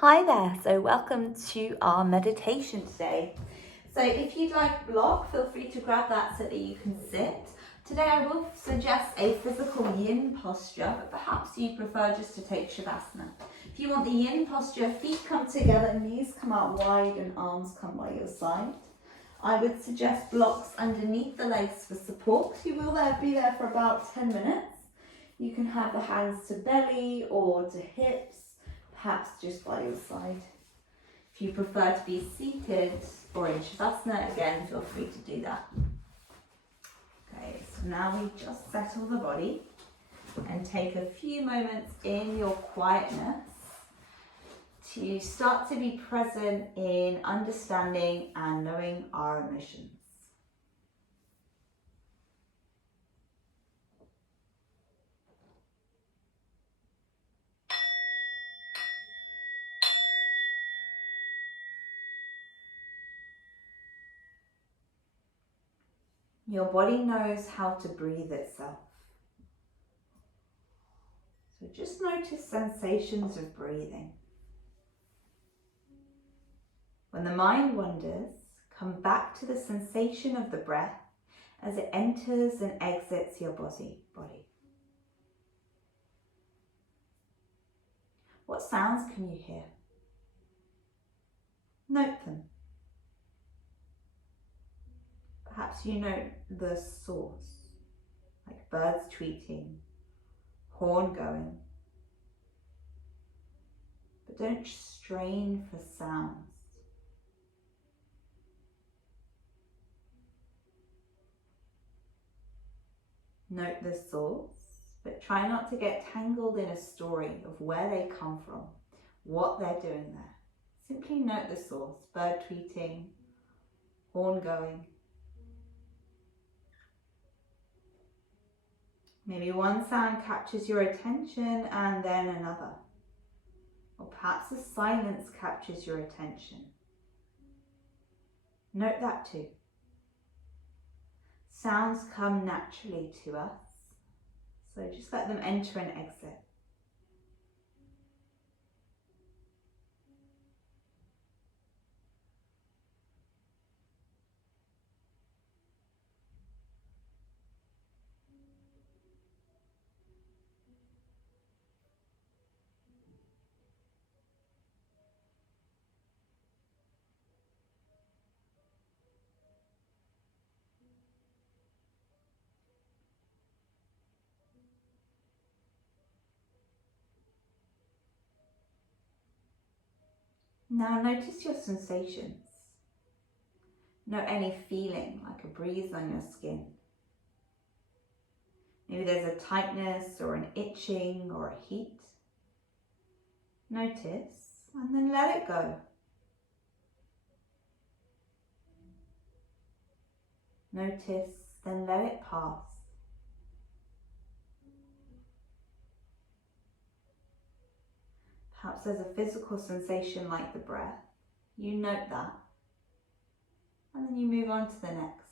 Hi there, so welcome to our meditation today. So if you'd like block, feel free to grab that so that you can sit. Today I will suggest a physical yin posture, but perhaps you prefer just to take Shavasana. If you want the yin posture, feet come together, knees come out wide and arms come by your side. I would suggest blocks underneath the legs for support. You will be there for about 10 minutes. You can have the hands to belly or to hips, perhaps just by your side. If you prefer to be seated or in Shavasana, again, feel free to do that. Okay, so now we just settle the body and take a few moments in your quietness to start to be present in understanding and knowing our emotions. Your body knows how to breathe itself. So just notice sensations of breathing. When the mind wanders, come back to the sensation of the breath as it enters and exits your body. What sounds can you hear? Note them. Perhaps you note the source, like birds tweeting, horn going. But don't strain for sounds. Note the source, but try not to get tangled in a story of where they come from, what they're doing there. Simply note the source, bird tweeting, horn going. Maybe one sound captures your attention and then another. Or perhaps the silence captures your attention. Note that too. Sounds come naturally to us, so just let them enter and exit. Now notice your sensations. Note any feeling, like a breeze on your skin. Maybe there's a tightness or an itching or a heat. Notice and then let it go. Notice, then let it pass. Perhaps there's a physical sensation like the breath. You note that. And then you move on to the next.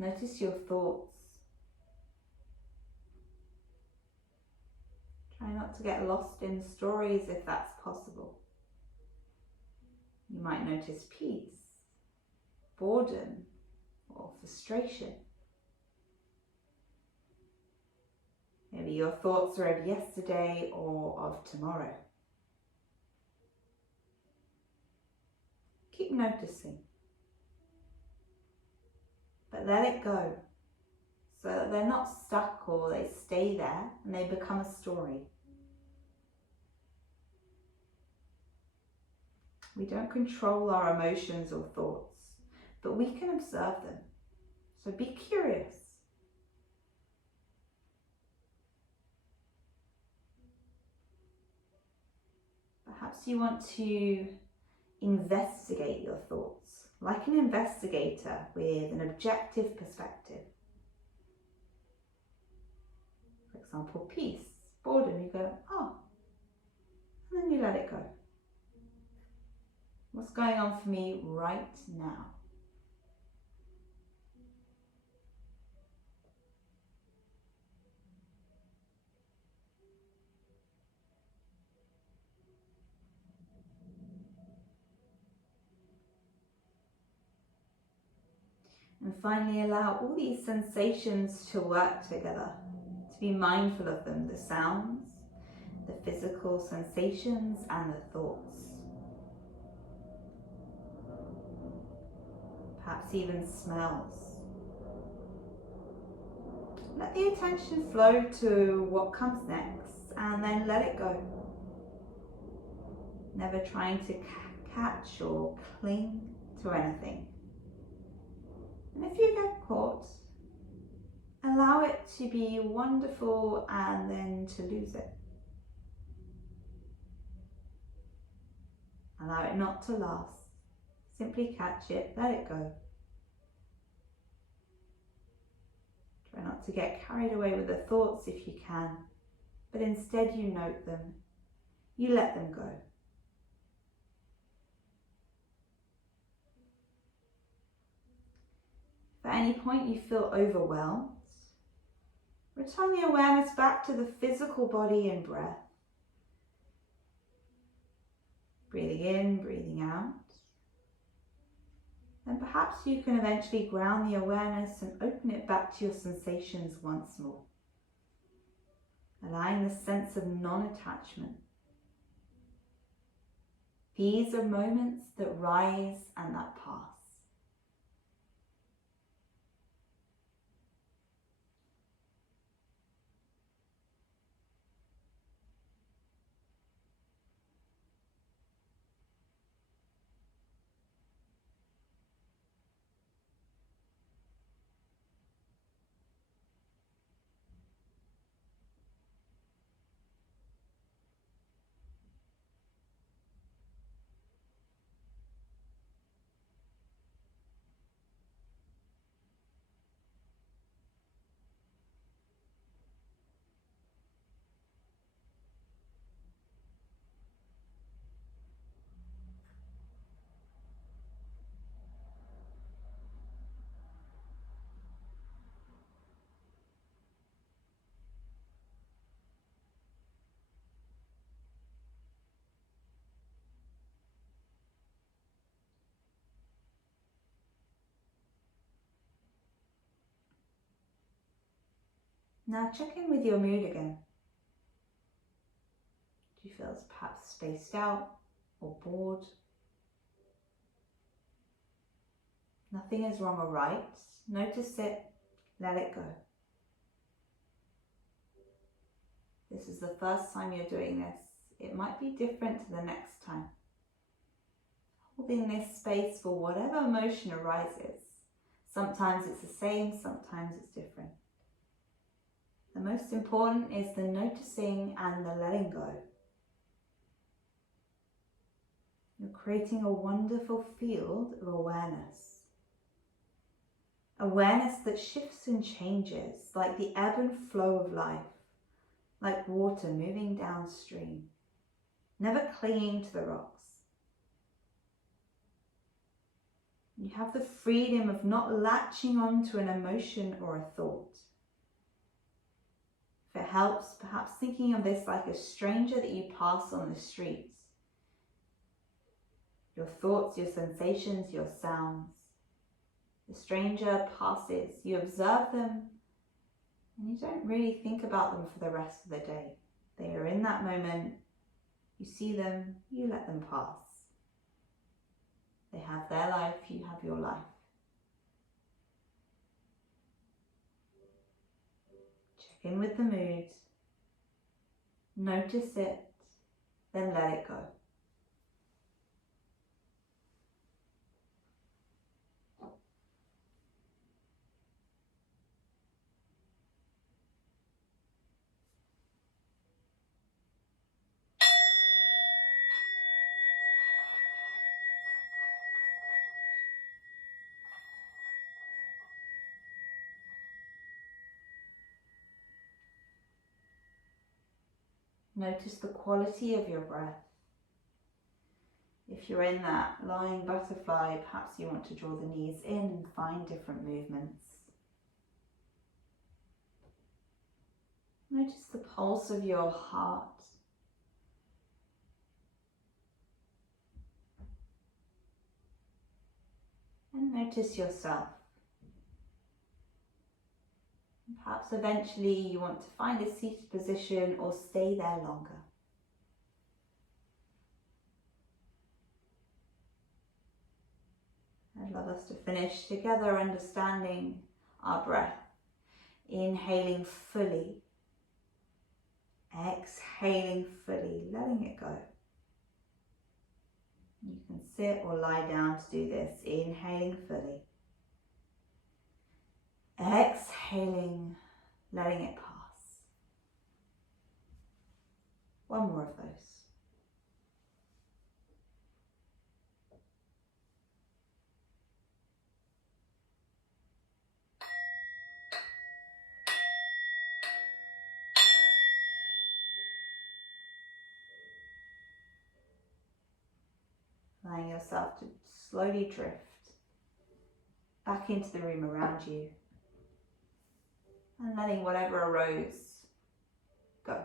Notice your thoughts. Try not to get lost in stories if that's possible. You might notice peace, boredom, or frustration. Maybe your thoughts are of yesterday or of tomorrow. Keep noticing, but let it go so that they're not stuck or they stay there and they become a story. We don't control our emotions or thoughts, but we can observe them. So be curious. Perhaps you want to investigate your thoughts. like an investigator with an objective perspective. For example, peace, boredom, you go, oh, and then you let it go. What's going on for me right now? And finally, allow all these sensations to work together, to be mindful of them, the sounds, the physical sensations, and the thoughts. Perhaps even smells. Let the attention flow to what comes next, and then let it go. Never trying to catch or cling to anything. And if you get caught, allow it to be wonderful and then to lose it. Allow it not to last. Simply catch it, let it go. Try not to get carried away with the thoughts if you can, but instead you note them, you let them go. If at any point you feel overwhelmed, return the awareness back to the physical body and breath. Breathing in, breathing out. Then perhaps you can eventually ground the awareness and open it back to your sensations once more. Allowing the sense of non-attachment. These are moments that rise and that pass. Now check in with your mood again. Do you feel it's perhaps spaced out or bored? Nothing is wrong or right. Notice it, let it go. This is the first time you're doing this. It might be different to the next time. Holding this space for whatever emotion arises. Sometimes it's the same, sometimes it's different. The most important is the noticing and the letting go. You're creating a wonderful field of awareness. Awareness that shifts and changes like the ebb and flow of life, like water moving downstream, never clinging to the rocks. You have the freedom of not latching onto an emotion or a thought. If it helps, perhaps thinking of this like a stranger that you pass on the streets. Your thoughts, your sensations, your sounds. The stranger passes, you observe them, and you don't really think about them for the rest of the day. They are in that moment, you see them, you let them pass. They have their life, you have your life. Check in with the mood, notice it, then let it go. Notice the quality of your breath. If you're in that lying butterfly, perhaps you want to draw the knees in and find different movements. Notice the pulse of your heart. And notice yourself. Perhaps eventually you want to find a seated position or stay there longer. I'd love us to finish together understanding our breath. Inhaling fully, exhaling fully, letting it go. You can sit or lie down to do this. Inhaling fully, exhaling, letting it pass. One more of those. Allowing yourself to slowly drift back into the room around you and letting whatever arose go.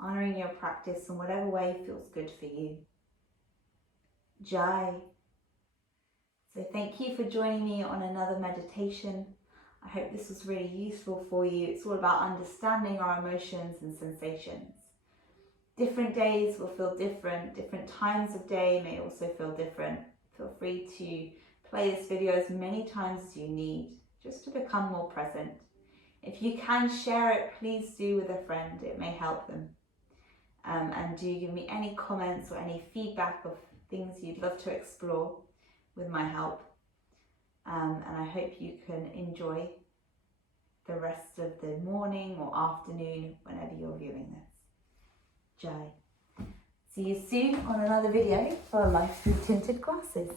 Honoring your practice in whatever way feels good for you. Jai. So thank you for joining me on another meditation. I hope this was really useful for you. It's all about understanding our emotions and sensations. Different days will feel different. Different times of day may also feel different. Feel free to play this video as many times as you need, just to become more present. If you can share it, please do with a friend. It may help them. And do give me any comments or any feedback of things you'd love to explore with my help. And I hope you can enjoy the rest of the morning or afternoon whenever you're viewing this. Jai. See you soon on another video for Life Through Tinted Glasses.